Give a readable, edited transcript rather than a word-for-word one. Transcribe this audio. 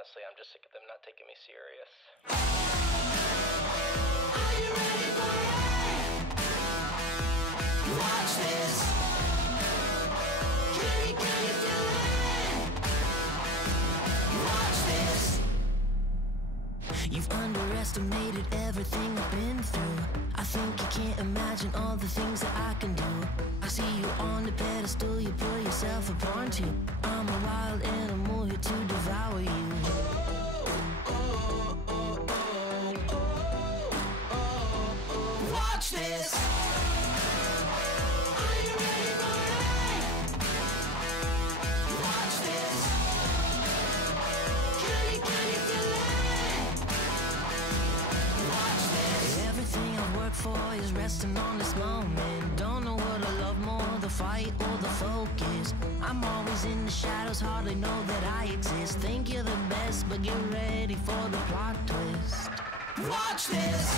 honestly, I'm just sick of them not taking me serious. Are you ready for it? Watch this. Can you feel it? Watch this. You've underestimated everything I've been through. I think you can't imagine all the things that I can do. I see you on the pedestal, you put yourself upon too. I'm a wild animal here to devour you. Watch this. Are you ready for it? Watch this. Can you feel it? Watch this. Everything I've worked for is resting on this moment. Don't know what I love more, the fight or the focus. I'm always in the shadows, hardly know that I exist. Think you're the best, but get ready for the plot twist. Watch this.